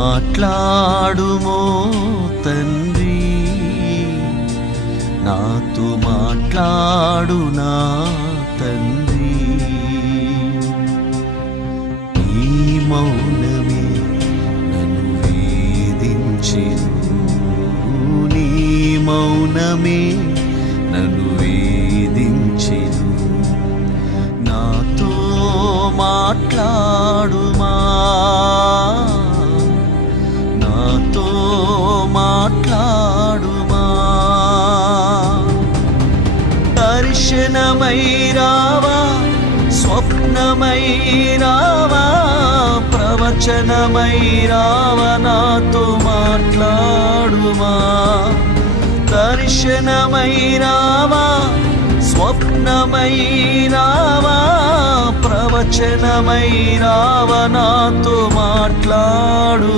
మాట్లాడుమో తండ్రి. నాతో మాట్లాడు నా తండ్రి. ఈ మౌనమే నన్ను వేధించిను. నీ మౌనమే నన్ను వేధించిను. నాతో మాట్లాడు దర్శనమై రావా స్వప్నమై రావా ప్రవచనమై రావా నాతో మాట్లాడుమా. దర్శనమై రావా స్వప్నమై రావా ప్రవచనమై రావా నాతో మాట్లాడు